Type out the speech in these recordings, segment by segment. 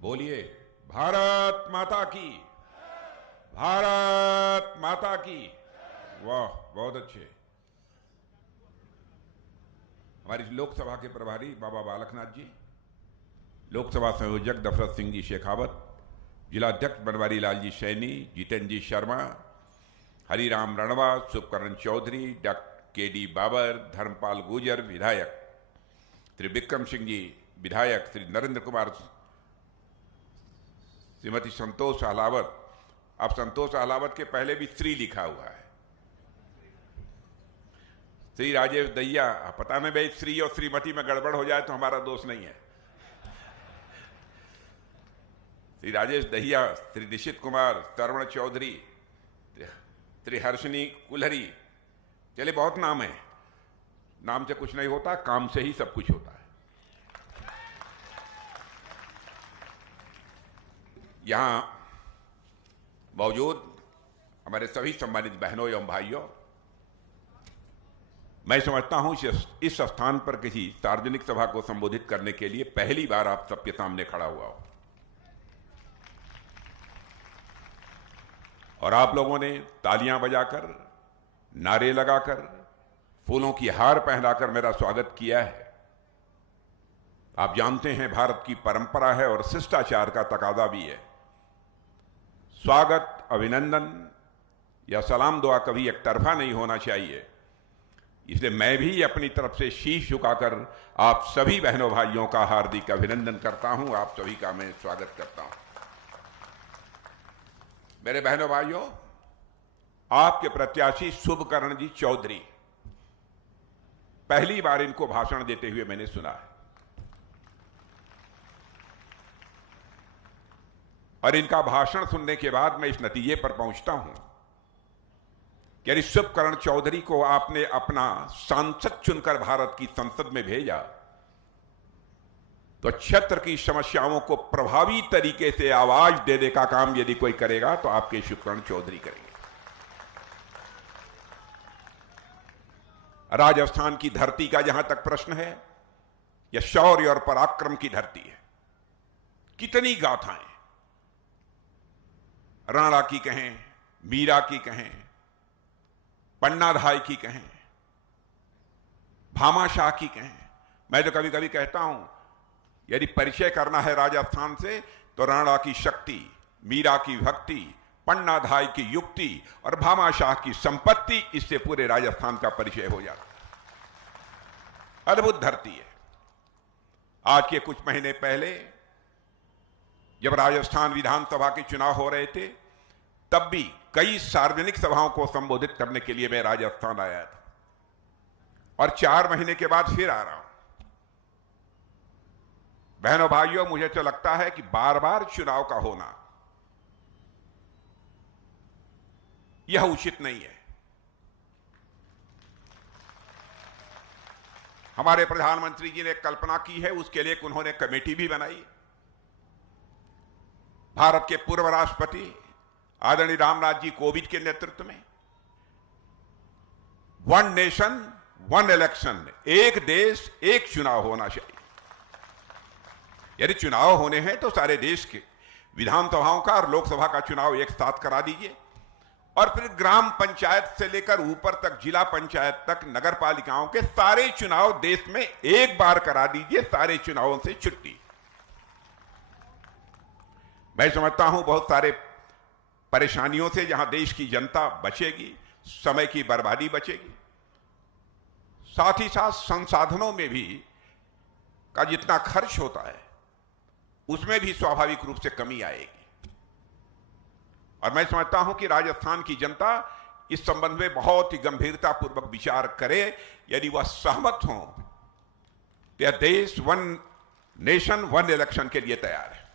बोलिए भारत माता की, भारत माता की। वाह, बहुत अच्छे। हमारी लोकसभा के प्रभारी बाबा बालकनाथ जी, लोकसभा संयोजक दशरथ सिंह जी शेखावत, जिलाध्यक्ष बनवारी लाल जी सैनी, जितेंद्र जी शर्मा, हरिराम रणवा, सुखकरण चौधरी, डॉक्टर के.डी. बाबर, धर्मपाल गुजर विधायक, श्री विक्रम सिंह जी विधायक, श्री नरेंद्र कुमार, श्रीमती संतोष अहलावत। अब संतोष अहलावत के पहले भी श्री लिखा हुआ है। श्री राजेश दहिया, पता नहीं भाई श्री और श्रीमती में गड़बड़ हो जाए तो हमारा दोष नहीं है। श्री राजेश दहिया, श्री निशित कुमार, श्रवण चौधरी, श्री हर्षिनी कुलहरी। चले, बहुत नाम है। नाम से कुछ नहीं होता, काम से ही सब कुछ होता है। यहां मौजूद हमारे सभी सम्मानित बहनों एवं भाइयों, मैं समझता हूं इस स्थान पर किसी सार्वजनिक सभा को संबोधित करने के लिए पहली बार आप सबके सामने खड़ा हुआ हूं। और आप लोगों ने तालियां बजाकर, नारे लगाकर, फूलों की हार पहनाकर मेरा स्वागत किया है। आप जानते हैं भारत की परंपरा है और शिष्टाचार का तकाजा भी है। स्वागत, अभिनंदन या सलाम दुआ कभी एक तरफा नहीं होना चाहिए। इसलिए मैं भी अपनी तरफ से शीश झुकाकर आप सभी बहनों भाइयों का हार्दिक अभिनंदन करता हूं। आप सभी का मैं स्वागत करता हूं। मेरे बहनों भाइयों, आपके प्रत्याशी शुभकरण जी चौधरी, पहली बार इनको भाषण देते हुए मैंने सुना है। और इनका भाषण सुनने के बाद मैं इस नतीजे पर पहुंचता हूं कि यदि शुभकरण चौधरी को आपने अपना सांसद चुनकर भारत की संसद में भेजा तो क्षेत्र की समस्याओं को प्रभावी तरीके से आवाज देने का काम यदि कोई करेगा तो आपके शुभकरण चौधरी करेंगे। राजस्थान की धरती का जहां तक प्रश्न है, यह शौर्य और पराक्रम की धरती है। कितनी गाथाएं, राणा की कहें, मीरा की कहें, पन्नाधाय की कहें, भामाशाह की कहें। मैं तो कभी कभी कहता हूं, यदि परिचय करना है राजस्थान से तो राणा की शक्ति, मीरा की भक्ति, पन्नाधाय की युक्ति और भामाशाह की संपत्ति, इससे पूरे राजस्थान का परिचय हो जाता है। अद्भुत धरती है। आज के कुछ महीने पहले जब राजस्थान विधानसभा के चुनाव हो रहे थे, तब भी कई सार्वजनिक सभाओं को संबोधित करने के लिए मैं राजस्थान आया था। और 4 महीने के बाद फिर आ रहा हूं। बहनों भाइयों, मुझे तो लगता है कि बार बार चुनाव का होना यह उचित नहीं है। हमारे प्रधानमंत्री जी ने कल्पना की है, उसके लिए उन्होंने कमेटी भी बनाई। भारत के पूर्व राष्ट्रपति आदरणीय रामनाथ जी कोविंद के नेतृत्व में 1 नेशन 1 इलेक्शन, एक देश एक चुनाव होना चाहिए। यदि चुनाव होने हैं तो सारे देश के विधानसभाओं का और लोकसभा का चुनाव एक साथ करा दीजिए। और फिर ग्राम पंचायत से लेकर ऊपर तक, जिला पंचायत तक, नगर पालिकाओं के सारे चुनाव देश में एक बार करा दीजिए। सारे चुनावों से छुट्टी। मैं समझता हूं बहुत सारे परेशानियों से जहां देश की जनता बचेगी, समय की बर्बादी बचेगी, साथ ही साथ संसाधनों में भी का जितना खर्च होता है उसमें भी स्वाभाविक रूप से कमी आएगी। और मैं समझता हूं कि राजस्थान की जनता इस संबंध में बहुत ही गंभीरतापूर्वक विचार करे। यदि वह सहमत हो तो यह देश 1 नेशन 1 इलेक्शन के लिए तैयार है।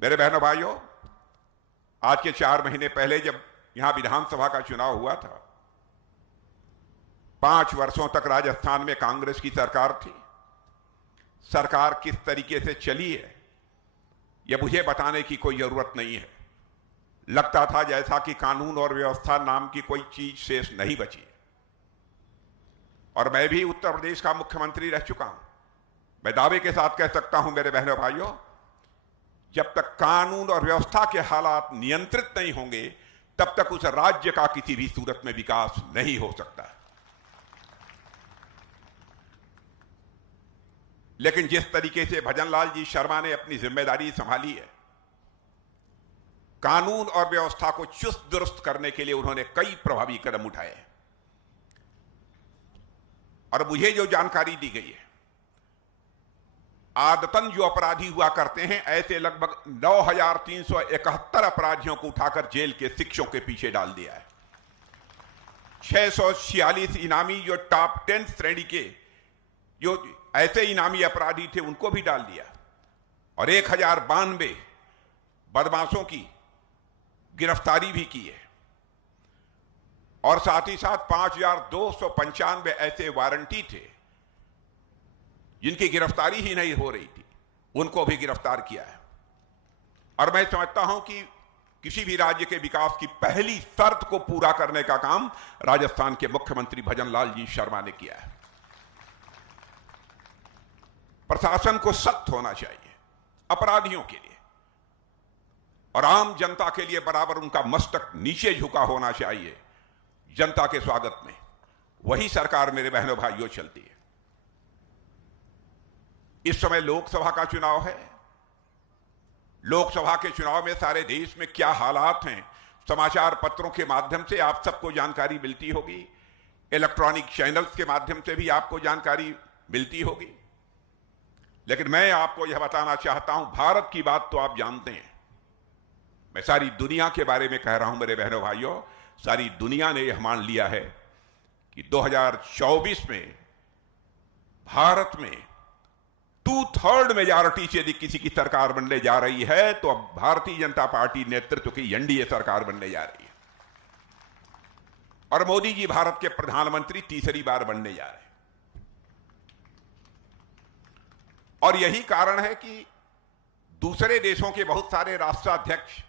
मेरे बहनों भाइयों, आज के 4 महीने पहले जब यहां विधानसभा का चुनाव हुआ था, 5 वर्षों तक राजस्थान में कांग्रेस की सरकार थी। सरकार किस तरीके से चली है यह मुझे बताने की कोई जरूरत नहीं है। लगता था जैसा कि कानून और व्यवस्था नाम की कोई चीज शेष नहीं बची। और मैं भी उत्तर प्रदेश का मुख्यमंत्री रह चुका हूं। मैं दावे के साथ कह सकता हूं मेरे बहनों भाइयों, जब तक कानून और व्यवस्था के हालात नियंत्रित नहीं होंगे तब तक उस राज्य का किसी भी सूरत में विकास नहीं हो सकता। लेकिन जिस तरीके से भजनलाल जी शर्मा ने अपनी जिम्मेदारी संभाली है, कानून और व्यवस्था को चुस्त दुरुस्त करने के लिए उन्होंने कई प्रभावी कदम उठाए हैं। और मुझे जो जानकारी दी गई है, आदतन जो अपराधी हुआ करते हैं ऐसे लगभग 9,371 अपराधियों को उठाकर जेल के शिक्षों के पीछे डाल दिया है। 646 इनामी जो टॉप 10 श्रेणी के जो ऐसे इनामी अपराधी थे उनको भी डाल दिया, और 1092 बदमाशों की गिरफ्तारी भी की है, और साथ ही साथ 5,295 ऐसे वारंटी थे जिनकी गिरफ्तारी ही नहीं हो रही थी, उनको भी गिरफ्तार किया है। और मैं समझता हूं कि किसी भी राज्य के विकास की पहली शर्त को पूरा करने का काम राजस्थान के मुख्यमंत्री भजनलाल जी शर्मा ने किया है। प्रशासन को सख्त होना चाहिए अपराधियों के लिए, और आम जनता के लिए बराबर उनका मस्तक नीचे झुका होना चाहिए जनता के स्वागत में। वही सरकार मेरे बहनों भाइयों चलती है। इस समय लोकसभा का चुनाव है। लोकसभा के चुनाव में सारे देश में क्या हालात हैं, समाचार पत्रों के माध्यम से आप सबको जानकारी मिलती होगी, इलेक्ट्रॉनिक चैनल्स के माध्यम से भी आपको जानकारी मिलती होगी। लेकिन मैं आपको यह बताना चाहता हूं, भारत की बात तो आप जानते हैं, मैं सारी दुनिया के बारे में कह रहा हूं मेरे बहनों भाइयों। सारी दुनिया ने यह मान लिया है कि 2024 में भारत में 2/3 मेजॉरिटी से यदि किसी की सरकार बनने जा रही है तो अब भारतीय जनता पार्टी नेतृत्व की एनडीए सरकार बनने जा रही है, और मोदी जी भारत के प्रधानमंत्री तीसरी बार बनने जा रहे हैं। और यही कारण है कि दूसरे देशों के बहुत सारे राष्ट्राध्यक्ष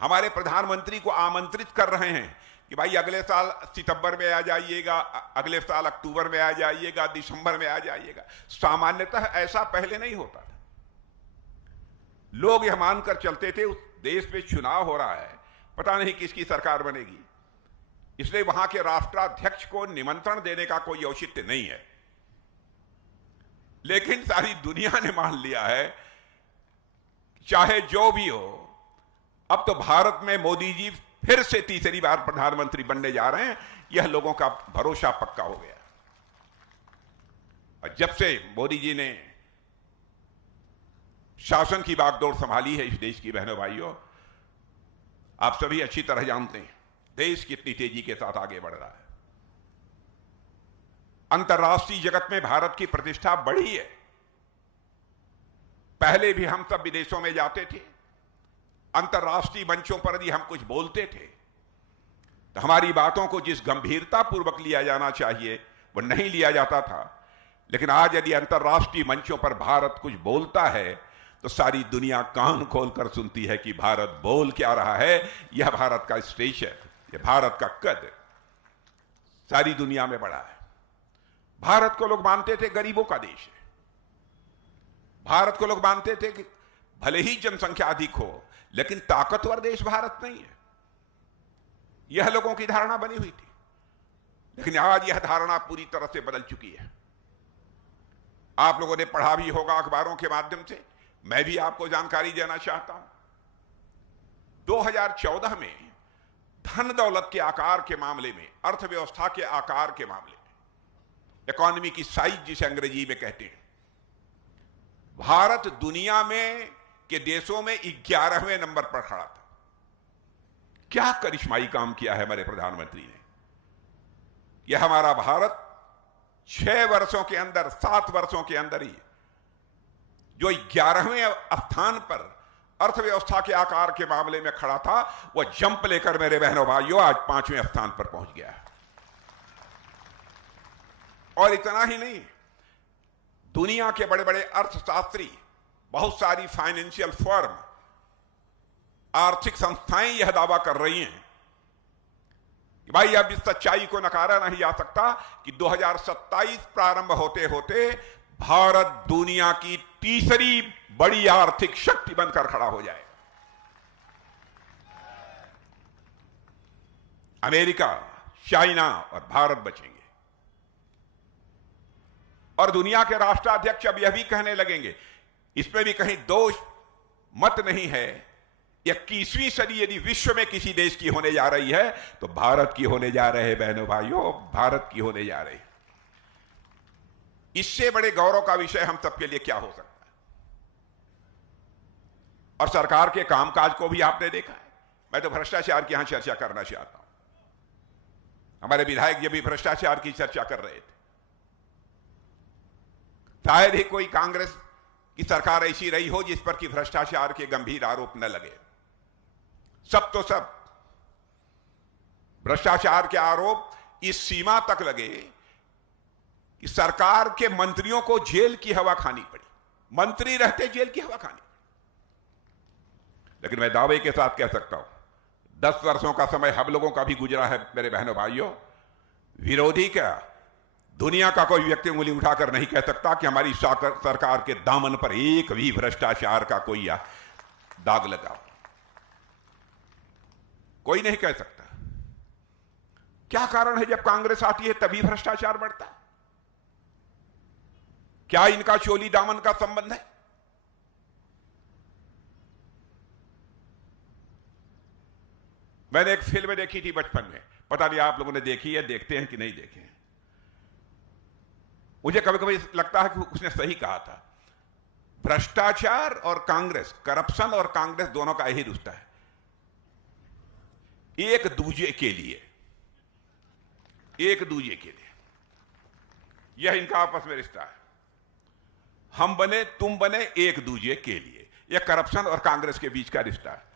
हमारे प्रधानमंत्री को आमंत्रित कर रहे हैं कि भाई अगले साल सितंबर में आ जाइएगा, अगले साल अक्टूबर में आ जाइएगा, दिसंबर में आ जाइएगा। सामान्यतः ऐसा पहले नहीं होता था। लोग यह मानकर चलते थे उस देश में चुनाव हो रहा है, पता नहीं किसकी सरकार बनेगी, इसलिए वहां के राष्ट्राध्यक्ष को निमंत्रण देने का कोई औचित्य नहीं है। लेकिन सारी दुनिया ने मान लिया है, चाहे जो भी हो, अब तो भारत में मोदी जी फिर से तीसरी बार प्रधानमंत्री बनने जा रहे हैं, यह लोगों का भरोसा पक्का हो गया। और जब से मोदी जी ने शासन की बागडोर संभाली है इस देश की बहनों भाइयों, आप सभी अच्छी तरह जानते हैं देश कितनी तेजी के साथ आगे बढ़ रहा है। अंतर्राष्ट्रीय जगत में भारत की प्रतिष्ठा बढ़ी है। पहले भी हम सब विदेशों में जाते थे, अंतर्राष्ट्रीय मंचों पर यदि हम कुछ बोलते थे तो हमारी बातों को जिस गंभीरता पूर्वक लिया जाना चाहिए वो नहीं लिया जाता था। लेकिन आज यदि अंतर्राष्ट्रीय मंचों पर भारत कुछ बोलता है तो सारी दुनिया कान खोलकर सुनती है कि भारत बोल क्या रहा है। यह भारत का स्टेचर, यह भारत का कद सारी दुनिया में बढ़ा है। भारत को लोग मानते थे गरीबों का देश है, भारत को लोग मानते थे कि भले ही जनसंख्या अधिक हो लेकिन ताकतवर देश भारत नहीं है, यह लोगों की धारणा बनी हुई थी। लेकिन आज यह धारणा पूरी तरह से बदल चुकी है। आप लोगों ने पढ़ा भी होगा अखबारों के माध्यम से, मैं भी आपको जानकारी देना चाहता हूं। 2014 में धन दौलत के आकार के मामले में, अर्थव्यवस्था के आकार के मामले में, इकोनॉमी की साइज जिसे अंग्रेजी में कहते हैं, भारत दुनिया में के देशों में 11वें नंबर पर खड़ा था। क्या करिश्माई काम किया है हमारे प्रधानमंत्री ने। यह हमारा भारत 6 वर्षों के अंदर, 7 वर्षों के अंदर ही जो 11वें स्थान पर अर्थव्यवस्था के आकार के मामले में खड़ा था, वह जंप लेकर मेरे बहनों भाइयों आज 5वें स्थान पर पहुंच गया है। और इतना ही नहीं, दुनिया के बड़े बड़े अर्थशास्त्री, बहुत सारी फाइनेंशियल फर्म, आर्थिक संस्थाएं यह दावा कर रही हैं कि भाई अब इस सच्चाई को नकारा नहीं जा सकता कि 2027 प्रारंभ होते होते भारत दुनिया की तीसरी बड़ी आर्थिक शक्ति बनकर खड़ा हो जाए। अमेरिका, चाइना और भारत बचेंगे। और दुनिया के राष्ट्राध्यक्ष अब यह भी कहने लगेंगे, इसमें भी कहीं दोष मत नहीं है, 21वीं सदी यदि विश्व में किसी देश की होने जा रही है तो भारत की होने जा रहे हैं। बहनों भाइयों, भारत की होने जा रही है। इससे बड़े गौरव का विषय हम सबके लिए क्या हो सकता है? और सरकार के कामकाज को भी आपने देखा है। मैं तो भ्रष्टाचार की यहां चर्चा करना चाहता हूं। हमारे विधायक जी भी भ्रष्टाचार की चर्चा कर रहे थे। शायद ही कोई कांग्रेस की सरकार ऐसी रही हो जिस पर कि भ्रष्टाचार के गंभीर आरोप न लगे। सब तो सब भ्रष्टाचार के आरोप इस सीमा तक लगे कि सरकार के मंत्रियों को जेल की हवा खानी पड़ी। मंत्री रहते जेल की हवा खानी पड़ी। लेकिन मैं दावे के साथ कह सकता हूं, 10 वर्षों का समय हम लोगों का भी गुजरा है मेरे बहनों भाइयों। विरोधी क्या, दुनिया का कोई व्यक्ति उंगली उठाकर नहीं कह सकता कि हमारी सरकार के दामन पर एक भी भ्रष्टाचार का कोई दाग लगा। कोई नहीं कह सकता। क्या कारण है, जब कांग्रेस आती है तभी भ्रष्टाचार बढ़ता है? क्या इनका चोली दामन का संबंध है? मैंने एक फिल्म देखी थी बचपन में, पता नहीं आप लोगों ने देखी है, देखते हैं कि नहीं देखे हैं। मुझे कभी कभी लगता है कि उसने सही कहा था, भ्रष्टाचार और कांग्रेस, करप्शन और कांग्रेस दोनों का यही रिश्ता है। एक दूजे के लिए, एक दूजे के लिए, यह इनका आपस में रिश्ता है। हम बने तुम बने एक दूजे के लिए, यह करप्शन और कांग्रेस के बीच का रिश्ता है।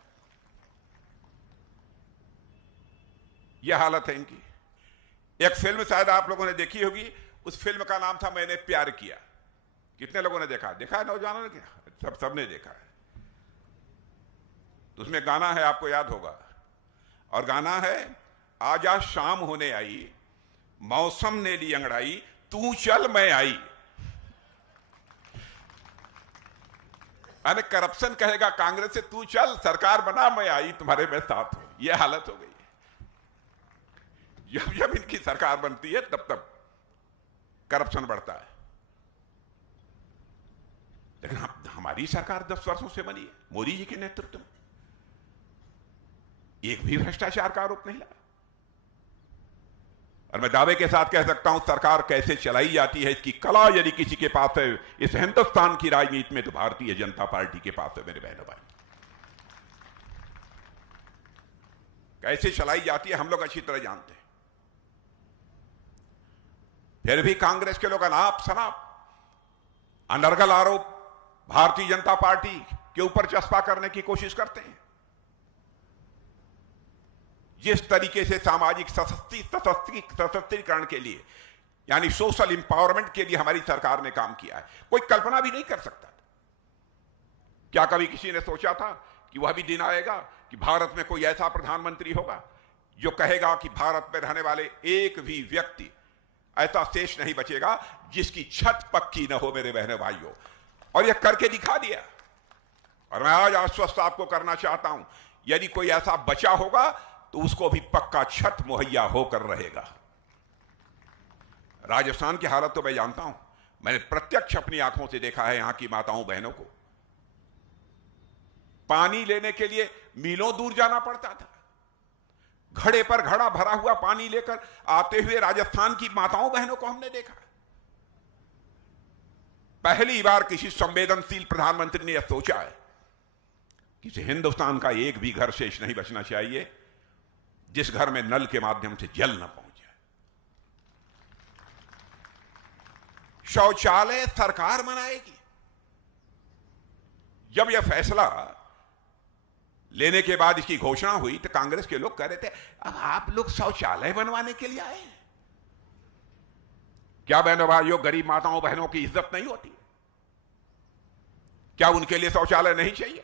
यह हालत है इनकी। एक फिल्म शायद आप लोगों ने देखी होगी, उस फिल्म का नाम था मैंने प्यार किया। कितने लोगों ने देखा? देखा है नौजवानों ने? क्या सबने देखा है। तो उसमें गाना है, आपको याद होगा, और गाना है, आज आज शाम होने आई, मौसम ने ली अंगड़ाई, तू चल मैं आई। अरे करप्शन कहेगा कांग्रेस से, तू चल सरकार बना, मैं आई तुम्हारे में साथ हूं। यह हालत हो गई है। जब जब इनकी सरकार बनती है तब तब करप्शन बढ़ता है। लेकिन हमारी सरकार 10 वर्षों से बनी है, मोदी जी के नेतृत्व में, एक भी भ्रष्टाचार का आरोप नहीं लगा। और मैं दावे के साथ कह सकता हूं, सरकार कैसे चलाई जाती है इसकी कला यदि किसी के पास है इस हिंदुस्तान की राजनीति में, तो भारतीय जनता पार्टी के पास है मेरे बहनों भाई। कैसे चलाई जाती है हम लोग अच्छी तरह जानते हैं। फिर भी कांग्रेस के लोग अनाप शनाप अनर्गल आरोप भारतीय जनता पार्टी के ऊपर चस्पा करने की कोशिश करते हैं। जिस तरीके से सामाजिक सशक्तिकरण के लिए, यानी सोशल इंपावरमेंट के लिए हमारी सरकार ने काम किया है, कोई कल्पना भी नहीं कर सकता था। क्या कभी किसी ने सोचा था कि वह भी दिन आएगा कि भारत में कोई ऐसा प्रधानमंत्री होगा जो कहेगा कि भारत में रहने वाले एक भी व्यक्ति ऐसा शेष नहीं बचेगा जिसकी छत पक्की न हो मेरे बहनों भाइयों। और यह करके दिखा दिया। और मैं आज आश्वस्त आपको करना चाहता हूं, यदि कोई ऐसा बचा होगा तो उसको भी पक्का छत मुहैया होकर रहेगा। राजस्थान की हालत तो मैं जानता हूं, मैंने प्रत्यक्ष अपनी आंखों से देखा है। यहां की माताओं बहनों को पानी लेने के लिए मीलों दूर जाना पड़ता था। घड़े पर घड़ा भरा हुआ पानी लेकर आते हुए राजस्थान की माताओं बहनों को हमने देखा। पहली बार किसी संवेदनशील प्रधानमंत्री ने यह सोचा है कि हिंदुस्तान का एक भी घर शेष नहीं बचना चाहिए जिस घर में नल के माध्यम से जल न पहुंच जाए। शौचालय सरकार बनाएगी। जब यह फैसला लेने के बाद इसकी घोषणा हुई तो कांग्रेस के लोग कह रहे थे, अब आप लोग शौचालय बनवाने के लिए आए? क्या बहनों भाइयों, गरीब माताओं बहनों की इज्जत नहीं होती? क्या उनके लिए शौचालय नहीं चाहिए?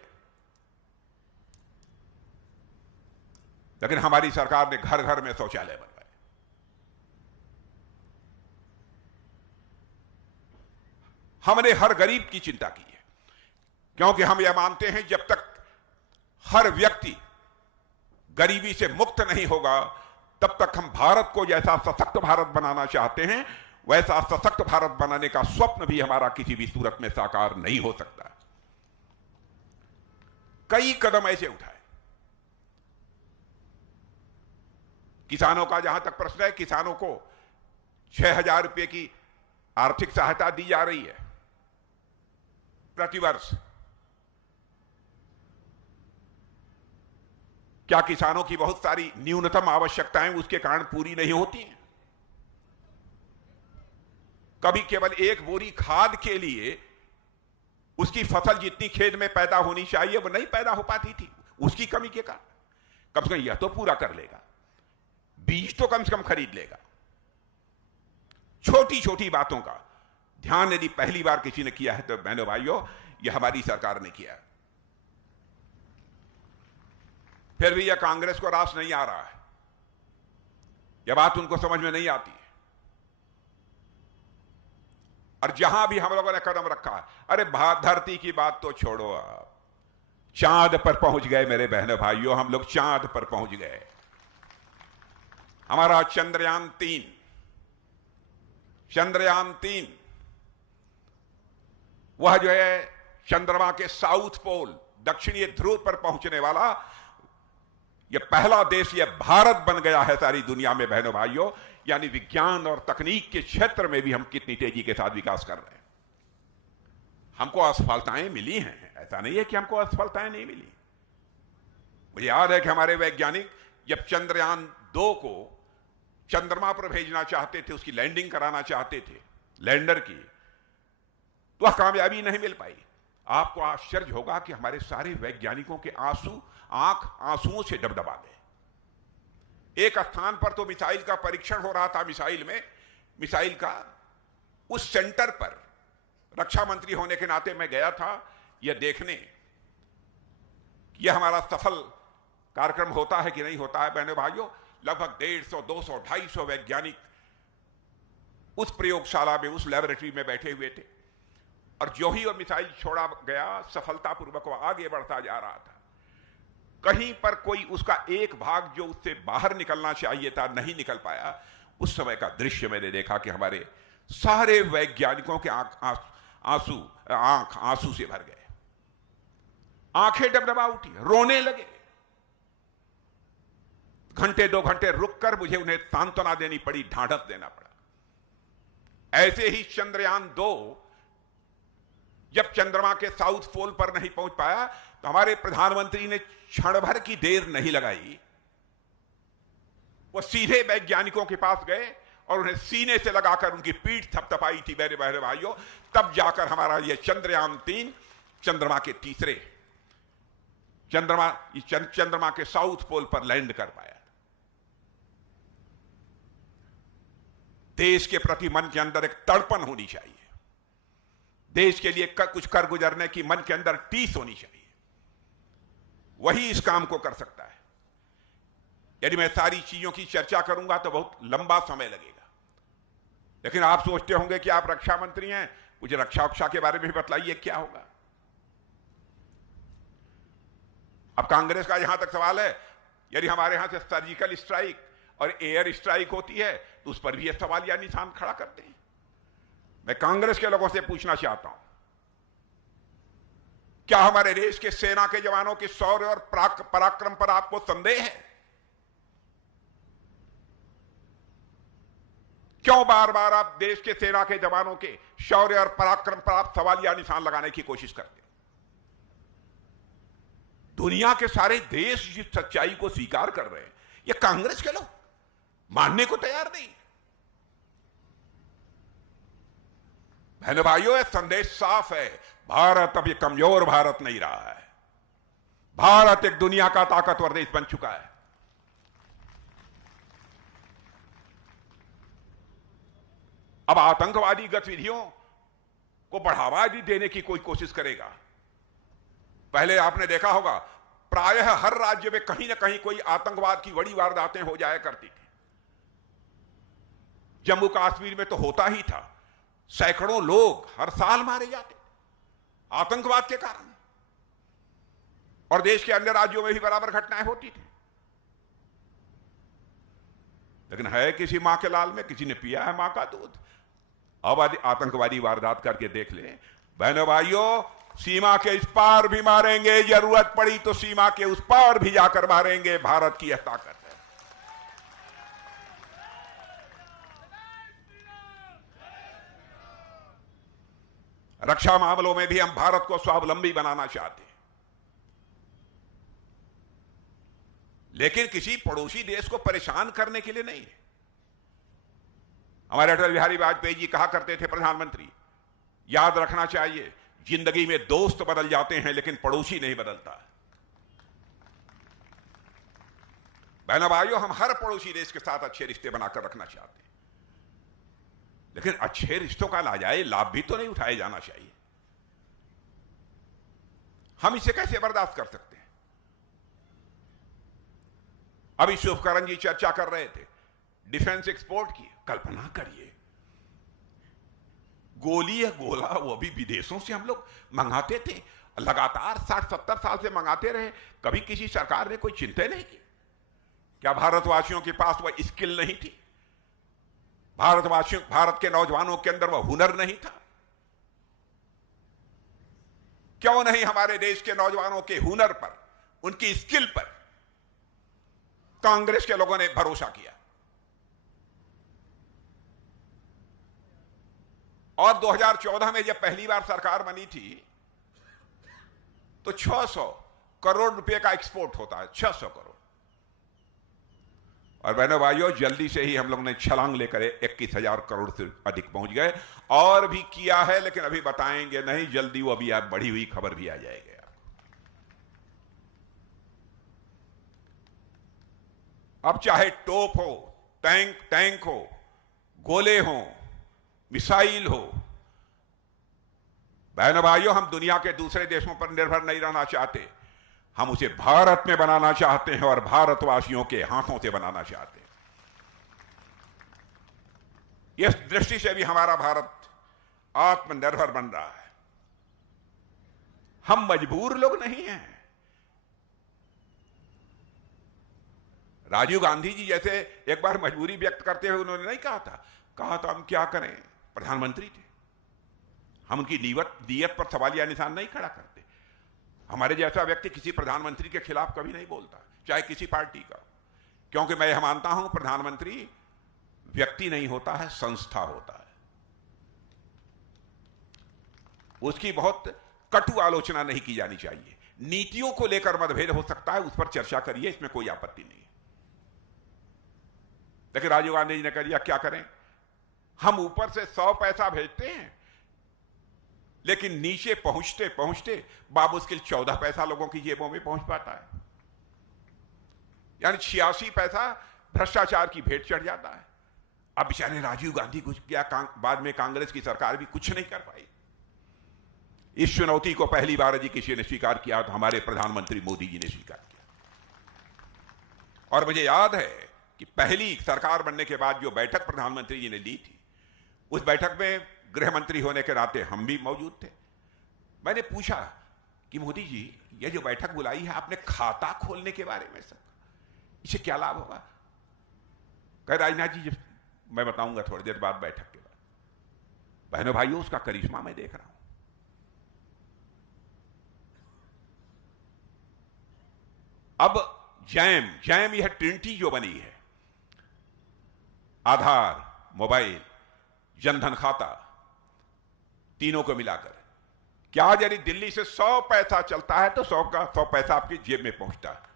लेकिन हमारी सरकार ने घर घर में शौचालय बनवाए। हमने हर गरीब की चिंता की है, क्योंकि हम यह मानते हैं जब तक हर व्यक्ति गरीबी से मुक्त नहीं होगा तब तक हम भारत को जैसा सशक्त भारत बनाना चाहते हैं वैसा सशक्त भारत बनाने का स्वप्न भी हमारा किसी भी सूरत में साकार नहीं हो सकता। कई कदम ऐसे उठाए। किसानों का जहां तक प्रश्न है, किसानों को 6,000 रुपए की आर्थिक सहायता दी जा रही है प्रतिवर्ष। क्या किसानों की बहुत सारी न्यूनतम आवश्यकताएं उसके कारण पूरी नहीं होती हैं? कभी केवल एक बोरी खाद के लिए उसकी फसल जितनी खेत में पैदा होनी चाहिए वो नहीं पैदा हो पाती थी, उसकी कमी के कारण। कम से कम यह तो पूरा कर लेगा, बीज तो कम से कम खरीद लेगा। छोटी छोटी बातों का ध्यान यदि पहली बार किसी ने किया है तो बहनों भाइयों यह हमारी सरकार ने किया। फिर भी यह कांग्रेस को रास नहीं आ रहा है, यह बात उनको समझ में नहीं आती है। और जहां भी हम लोगों ने कदम रखा है, अरे धरती की बात तो छोड़ो, आप चांद पर पहुंच गए मेरे बहनों भाइयों, हम लोग चांद पर पहुंच गए। हमारा चंद्रयान 3 वह जो है चंद्रमा के साउथ पोल दक्षिणी ध्रुव पर पहुंचने वाला यह पहला देश यह भारत बन गया है सारी दुनिया में बहनों भाइयों। यानी विज्ञान और तकनीक के क्षेत्र में भी हम कितनी तेजी के साथ विकास कर रहे हैं। हमको असफलताएं मिली हैं, ऐसा नहीं है कि हमको असफलताएं नहीं मिली। मुझे याद है कि हमारे वैज्ञानिक जब चंद्रयान 2 को चंद्रमा पर भेजना चाहते थे, उसकी लैंडिंग कराना चाहते थे लैंडर की, तो वह कामयाबी नहीं मिल पाई। आपको आश्चर्य होगा कि हमारे सारे वैज्ञानिकों के आंख आंसुओं से डबडबा गए। एक स्थान पर तो मिसाइल का परीक्षण हो रहा था, मिसाइल का उस सेंटर पर रक्षा मंत्री होने के नाते मैं गया था यह देखने कि यह हमारा सफल कार्यक्रम होता है कि नहीं होता है। बहनों भाइयों, लगभग 150, 200, 250 वैज्ञानिक उस प्रयोगशाला में, उस लैबोरेटरी में बैठे हुए थे। और जो ही वह मिसाइल छोड़ा गया सफलतापूर्वक वह आगे बढ़ता जा रहा था। कहीं पर कोई उसका एक भाग जो उससे बाहर निकलना चाहिए था नहीं निकल पाया। उस समय का दृश्य मैंने देखा कि हमारे सारे वैज्ञानिकों के आंख आंसू से भर गए, आंखें डबडबा उठी, रोने लगे। घंटे 2 घंटे रुककर मुझे उन्हें सांत्वना देनी पड़ी, ढांढस देना पड़ा। ऐसे ही चंद्रयान 2 जब चंद्रमा के साउथ पोल पर नहीं पहुंच पाया तो हमारे प्रधानमंत्री ने क्षण भर की देर नहीं लगाई, वो सीधे वैज्ञानिकों के पास गए और उन्हें सीने से लगाकर उनकी पीठ थपथपाई थी मेरे बहरे भाइयों। तब जाकर हमारा यह चंद्रयान 3 चंद्रमा के तीसरे चंद्रमा के साउथ पोल पर लैंड कर पाया। देश के प्रति मन के अंदर एक तड़पन होनी चाहिए, देश के लिए कुछ कर गुजरने की मन के अंदर टीस होनी चाहिए, वही इस काम को कर सकता है। यदि मैं सारी चीजों की चर्चा करूंगा तो बहुत लंबा समय लगेगा। लेकिन आप सोचते होंगे कि आप रक्षा मंत्री हैं, मुझे रक्षा के बारे में भी बतलाइए क्या होगा। अब कांग्रेस का यहां तक सवाल है, यदि हमारे यहां से सर्जिकल स्ट्राइक और एयर स्ट्राइक होती है तो उस पर भी यह सवाल या निशान खड़ा करते हैं। मैं कांग्रेस के लोगों से पूछना चाहता हूं, क्या हमारे देश के सेना के जवानों के शौर्य और पराक्रम पर आपको संदेह है? क्यों बार बार आप देश के सेना के जवानों के शौर्य और पराक्रम पर आप सवाल या निशान लगाने की कोशिश करते हैं? दुनिया के सारे देश जिस सच्चाई को स्वीकार कर रहे हैं, ये कांग्रेस के लोग मानने को तैयार नहीं। बहनों भाइयों, यह संदेश साफ है, भारत अब ये कमजोर भारत नहीं रहा है। भारत एक दुनिया का ताकतवर देश बन चुका है। अब आतंकवादी गतिविधियों को बढ़ावा भी देने की कोई कोशिश करेगा। पहले आपने देखा होगा प्रायः हर राज्य में कहीं ना कहीं कोई आतंकवाद की बड़ी वारदातें हो जाया करती थी। जम्मू कश्मीर में तो होता ही था, सैकड़ों लोग हर साल मारे जाते आतंकवाद के कारण, और देश के अन्य राज्यों में भी बराबर घटनाएं होती थी। लेकिन है किसी मां के लाल में, किसी ने पिया है मां का दूध। अब आतंकवादी वारदात करके देख ले। बहनों भाइयों, सीमा के इस पार भी मारेंगे, जरूरत पड़ी तो सीमा के उस पार भी जाकर मारेंगे। भारत की यह ताकत है। रक्षा मामलों में भी हम भारत को स्वावलंबी बनाना चाहते हैं, लेकिन किसी पड़ोसी देश को परेशान करने के लिए नहीं। हमारे अटल बिहारी वाजपेयी जी कहा करते थे, प्रधानमंत्री, याद रखना चाहिए, जिंदगी में दोस्त बदल जाते हैं लेकिन पड़ोसी नहीं बदलता। बहनों भाइयों, हम हर पड़ोसी देश के साथ अच्छे रिश्ते बनाकर रखना चाहते हैं, लेकिन अच्छे रिश्तों का लाजाए लाभ भी तो नहीं उठाया जाना चाहिए। हम इसे कैसे बर्दाश्त कर सकते हैं? अभी शुभकरण जी चर्चा कर रहे थे डिफेंस एक्सपोर्ट की। कल्पना करिए, गोली या गोला वो भी विदेशों से हम लोग मंगाते थे, लगातार 60-70 साल से मंगाते रहे। कभी किसी सरकार ने कोई चिंता नहीं की? क्या भारतवासियों के पास वह स्किल नहीं थी? भारत के नौजवानों के अंदर वह हुनर नहीं था? क्यों नहीं हमारे देश के नौजवानों के हुनर पर, उनकी स्किल पर कांग्रेस के लोगों ने भरोसा किया? और 2014 में जब पहली बार सरकार बनी थी तो 600 करोड़ रुपए का एक्सपोर्ट होता है, 600 करोड़। और बहनों भाइयों, जल्दी से ही हम लोग ने छलांग लेकर 21,000 करोड़ से अधिक पहुंच गए। और भी किया है, लेकिन अभी बताएंगे नहीं, जल्दी वो अभी आप बढ़ी हुई खबर भी आ जाएगी। अब चाहे तोप हो, टैंक हो, गोले हो, मिसाइल हो, बहनों भाइयों, हम दुनिया के दूसरे देशों पर निर्भर नहीं रहना चाहते। हम उसे भारत में बनाना चाहते हैं और भारतवासियों के हाथों से बनाना चाहते हैं। इस दृष्टि से भी हमारा भारत आत्मनिर्भर बन रहा है। हम मजबूर लोग नहीं हैं। राजीव गांधी जी जैसे एक बार मजबूरी व्यक्त करते हुए उन्होंने नहीं कहा था हम क्या करें, प्रधानमंत्री थे। हम उनकी नीयत पर सवालिया निशान नहीं खड़ा करते। हमारे जैसा व्यक्ति किसी प्रधानमंत्री के खिलाफ कभी नहीं बोलता, चाहे किसी पार्टी का, क्योंकि मैं यह मानता हूं प्रधानमंत्री व्यक्ति नहीं होता है, संस्था होता है। उसकी बहुत कटु आलोचना नहीं की जानी चाहिए। नीतियों को लेकर मतभेद हो सकता है, उस पर चर्चा करिए, इसमें कोई आपत्ति नहीं है। लेकिन राजीव गांधी जी ने कह दिया, क्या करें, हम ऊपर से 100 पैसा भेजते हैं, लेकिन नीचे पहुंचते पहुंचते बामुश्किल 14 पैसा लोगों की जेबों में पहुंच पाता है। यानी 86 पैसा भ्रष्टाचार की भेंट चढ़ जाता है। अब बेचारे राजीव गांधी कुछ क्या, बाद में कांग्रेस की सरकार भी कुछ नहीं कर पाई। इस चुनौती को पहली बार यदि किसी ने स्वीकार किया तो हमारे प्रधानमंत्री मोदी जी ने स्वीकार किया। और मुझे याद है कि पहली सरकार बनने के बाद जो बैठक प्रधानमंत्री जी ने ली थी, उस बैठक में गृह मंत्री होने के नाते हम भी मौजूद थे। मैंने पूछा कि मोदी जी, ये जो बैठक बुलाई है आपने खाता खोलने के बारे में, सब इसे क्या लाभ होगा? कह राजनाथ जी मैं बताऊंगा थोड़ी देर बाद, बैठक के बाद। बहनों भाइयों, उसका करिश्मा मैं देख रहा हूं। अब जैम यह ट्रिनिटी जो बनी है, आधार, मोबाइल, जनधन खाता, तीनों को मिलाकर, क्या यदि दिल्ली से 100 पैसा चलता है तो 100 पैसा आपकी जेब में पहुंचता है।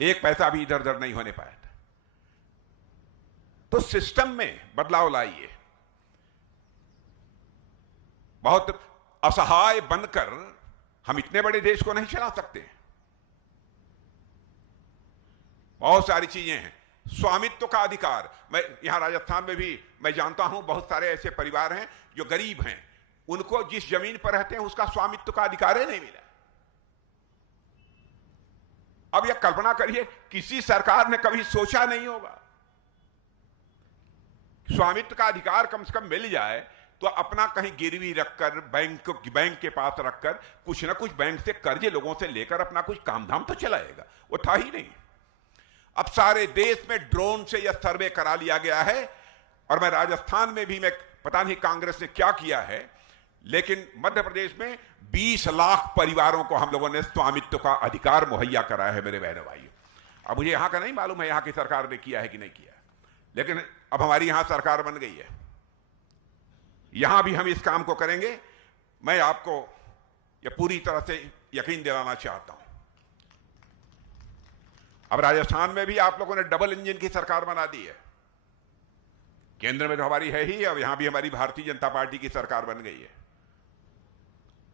एक पैसा भी इधर उधर नहीं होने पाया था। तो सिस्टम में बदलाव लाइए। बहुत असहाय बनकर हम इतने बड़े देश को नहीं चला सकते। बहुत सारी चीजें हैं। स्वामित्व का अधिकार, मैं यहां राजस्थान में भी मैं जानता हूं बहुत सारे ऐसे परिवार हैं जो गरीब हैं, उनको जिस जमीन पर रहते हैं उसका स्वामित्व का अधिकार ही नहीं मिला। अब यह कल्पना करिए, किसी सरकार ने कभी सोचा नहीं होगा स्वामित्व का अधिकार कम से कम मिल जाए तो अपना कहीं गिरवी रखकर बैंक के पास रखकर कुछ ना कुछ बैंक से कर्जे लोगों से लेकर अपना कुछ काम धाम तो चलाएगा। वो था ही नहीं। अब सारे देश में ड्रोन से यह सर्वे करा लिया गया है। और मैं राजस्थान में भी, मैं पता नहीं कांग्रेस ने क्या किया है, लेकिन मध्य प्रदेश में 20 लाख परिवारों को हम लोगों ने स्वामित्व का अधिकार मुहैया कराया है मेरे बहनों भाइयों। अब मुझे यहां का नहीं मालूम है यहां की सरकार ने किया है कि नहीं किया, लेकिन अब हमारी यहां सरकार बन गई है, यहां भी हम इस काम को करेंगे। मैं आपको यह पूरी तरह से यकीन दिलाना चाहता हूं। अब राजस्थान में भी आप लोगों ने डबल इंजन की सरकार बना दी है। केंद्र में तो हमारी है ही, अब यहां भी हमारी भारतीय जनता पार्टी की सरकार बन गई है।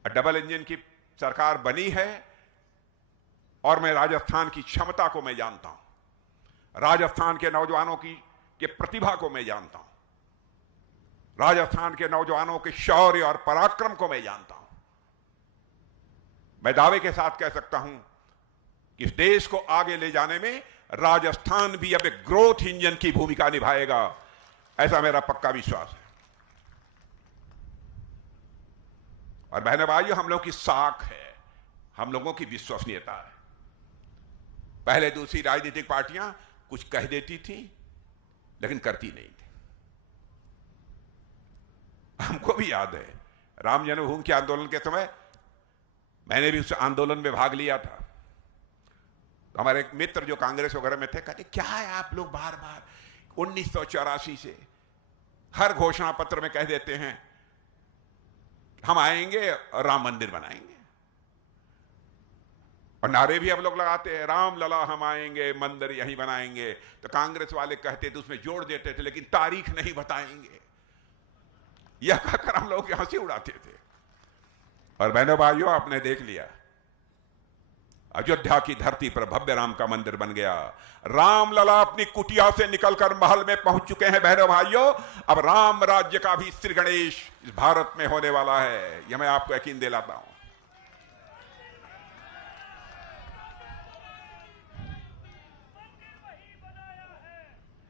डबल इंजन की सरकार बनी है और मैं राजस्थान की क्षमता को मैं जानता हूं, राजस्थान के नौजवानों की प्रतिभा को मैं जानता हूं, राजस्थान के नौजवानों के शौर्य और पराक्रम को मैं जानता हूं। मैं दावे के साथ कह सकता हूं कि इस देश को आगे ले जाने में राजस्थान भी अब एक ग्रोथ इंजन की भूमिका निभाएगा, ऐसा मेरा पक्का विश्वास है। और बहनों भाइयों, हम लोगों की साख है, हम लोगों की विश्वसनीयता है। पहले दूसरी राजनीतिक पार्टियां कुछ कह देती थी लेकिन करती नहीं थी। हमको भी याद है राम जन्मभूमि के आंदोलन के समय मैंने भी उस आंदोलन में भाग लिया था। तो हमारे एक मित्र जो कांग्रेस वगैरह में थे कहते, क्या है आप लोग बार बार 1984 से हर घोषणा पत्र में कह देते हैं हम आएंगे और राम मंदिर बनाएंगे, और नारे भी हम लोग लगाते हैं राम लला हम आएंगे मंदिर यहीं बनाएंगे। तो कांग्रेस वाले कहते थे, उसमें जोड़ देते थे लेकिन तारीख नहीं बताएंगे, यह कहकर हम लोग यहां से उड़ाते थे। और बहनों भाइयों, आपने देख लिया अयोध्या की धरती पर भव्य राम का मंदिर बन गया। राम लला अपनी कुटिया से निकलकर महल में पहुंच चुके हैं। बहनों भाइयों, अब राम राज्य का भी श्री गणेश इस भारत में होने वाला है, यह मैं आपको यकीन दिलाता हूं।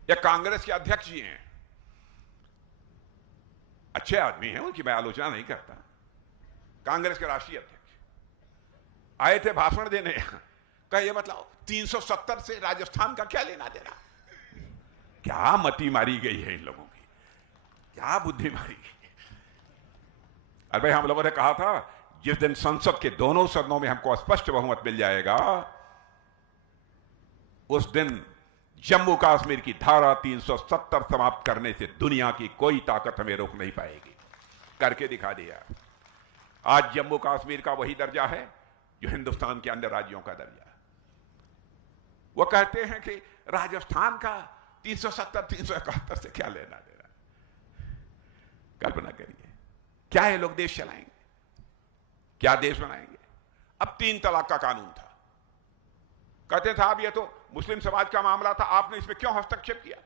ये कांग्रेस के अध्यक्ष जी हैं, अच्छे आदमी हैं, उनकी मैं आलोचना नहीं करता। कांग्रेस के राष्ट्रीय अध्यक्ष आए थे भाषण देने, कहा ये मतलब 370 से राजस्थान का क्या लेना देना। क्या मति मारी गई है इन लोगों की, क्या बुद्धि मारी गई। अरे भाई, हम लोगों ने कहा था जिस दिन संसद के दोनों सदनों में हमको स्पष्ट बहुमत मिल जाएगा, उस दिन जम्मू कश्मीर की धारा 370 समाप्त करने से दुनिया की कोई ताकत हमें रोक नहीं पाएगी। करके दिखा दिया। आज जम्मू कश्मीर का वही दर्जा है जो हिंदुस्तान के अन्य राज्यों का दर्जा है। वो कहते हैं कि राजस्थान का 370 371 से क्या लेना देना। कल्पना करिए, क्या ये लोग देश चलाएंगे, क्या देश बनाएंगे। अब 3 तलाक का कानून था, कहते थे आप ये तो मुस्लिम समाज का मामला था, आपने इसमें क्यों हस्तक्षेप किया,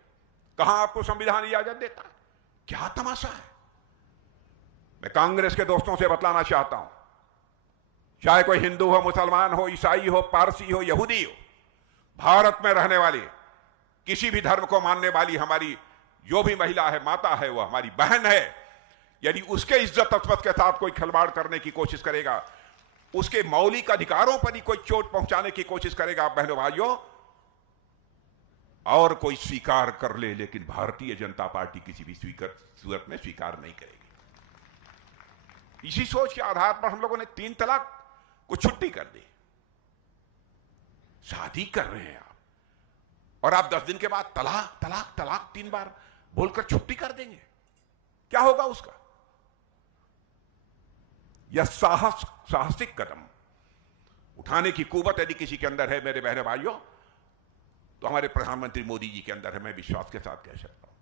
कहां आपको संविधान इजाजत देता। क्या तमाशा है। मैं कांग्रेस के दोस्तों से बतलाना चाहता हूं, चाहे कोई हिंदू हो, मुसलमान हो, ईसाई हो, पारसी हो, यहूदी हो, भारत में रहने वाले किसी भी धर्म को मानने वाली हमारी जो भी महिला है, माता है, वो हमारी बहन है। यदि उसके इज्जत अजमत के साथ कोई खिलवाड़ करने की कोशिश करेगा, उसके मौलिक अधिकारों पर ही कोई चोट पहुंचाने की कोशिश करेगा, बहनों भाइयों, और कोई स्वीकार कर ले, लेकिन भारतीय जनता पार्टी किसी भी सूरत में स्वीकार नहीं करेगी। इसी सोच के आधार पर हम लोगों ने 3 तलाक को छुट्टी कर दी। शादी कर रहे हैं आप, और आप 10 दिन के बाद तलाक तलाक तलाक 3 बार बोलकर छुट्टी कर देंगे, क्या होगा उसका। यह साहसिक कदम उठाने की कुवत यदि किसी के अंदर है मेरे बहनों भाइयों, तो हमारे प्रधानमंत्री मोदी जी के अंदर है, मैं विश्वास के साथ कह सकता हूं।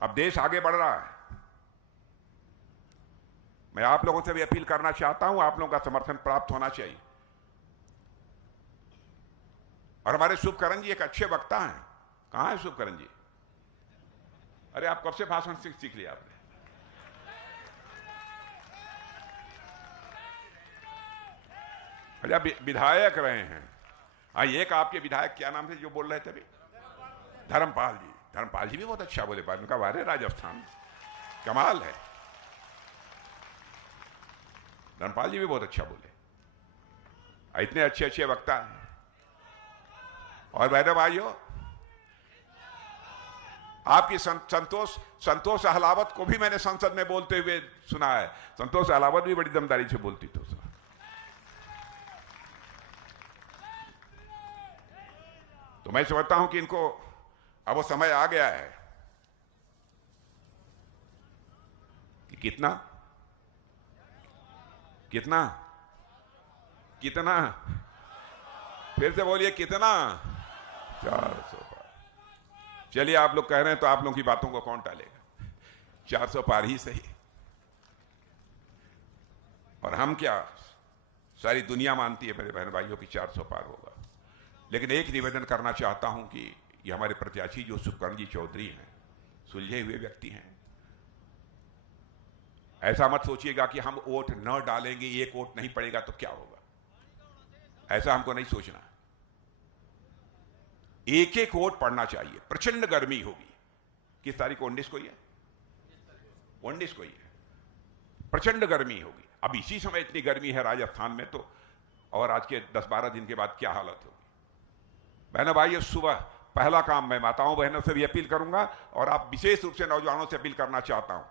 अब देश आगे बढ़ रहा है। मैं आप लोगों से भी अपील करना चाहता हूं, आप लोगों का समर्थन प्राप्त होना चाहिए। और हमारे शुभकरण जी एक अच्छे वक्ता हैं। कहां है शुभकरण जी? अरे आप कब से भाषण सीख लिया आपने? अरे आप विधायक रहे हैं। हाँ, एक आपके विधायक क्या नाम थे जो बोल रहे थे अभी? धर्मपाल जी भी बहुत अच्छा बोले। बाद में कहा अरे राजस्थान कमाल है। धर्मपाल जी भी बहुत अच्छा बोले। इतने अच्छे अच्छे वक्ता हैं। और वैद्य भाइयों, आपकी संतोष अहलावत को भी मैंने संसद में बोलते हुए सुना है। संतोष अहलावत भी बड़ी दमदारी से बोलती थी। तो मैं समझता हूं कि इनको अब वो समय आ गया है कि कितना कितना कितना, फिर से बोलिए कितना, 400 पार। चलिए आप लोग कह रहे हैं तो आप लोगों की बातों को कौन टालेगा। 400 पार ही सही। और हम क्या, सारी दुनिया मानती है मेरे बहन भाइयों की 400 पार होगा। लेकिन एक निवेदन करना चाहता हूं कि ये हमारे प्रत्याशी जो सुखकर्ण जी चौधरी हैं, सुलझे हुए व्यक्ति हैं। ऐसा मत सोचिएगा कि हम वोट न डालेंगे, एक वोट नहीं पड़ेगा तो क्या होगा, ऐसा हमको नहीं सोचना। एक एक वोट पड़ना चाहिए। प्रचंड गर्मी होगी। किस तारीख को? 19 को ही है। 19 को ही है। प्रचंड गर्मी होगी। अब इसी समय इतनी गर्मी है राजस्थान में, तो और आज के 10-12 दिन के बाद क्या हालत होगी। बहनों भाइयों, सुबह पहला काम मैं माताओं बहनों से भी अपील करूंगा और आप विशेष रूप से नौजवानों से अपील करना चाहता हूं,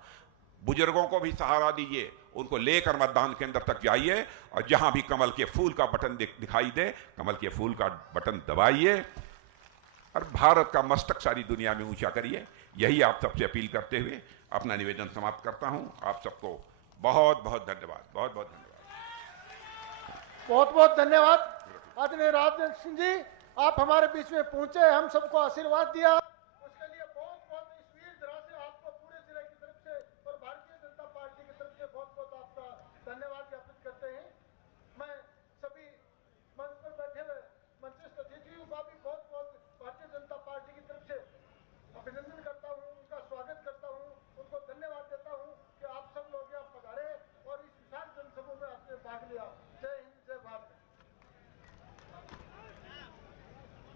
बुजुर्गों को भी सहारा दीजिए। उनको लेकर मतदान केंद्र तक जाइए और जहां भी कमल के फूल का बटन दिखाई दे, कमल के फूल का बटन दबाइए और भारत का मस्तक सारी दुनिया में ऊंचा करिए। यही आप सबसे अपील करते हुए अपना निवेदन समाप्त करता हूं। आप सबको बहुत बहुत धन्यवाद। बहुत बहुत धन्यवाद। बहुत बहुत धन्यवाद आदरणीय राजनाथ सिंह जी, आप हमारे बीच में पहुंचे, हम सबको आशीर्वाद दिया।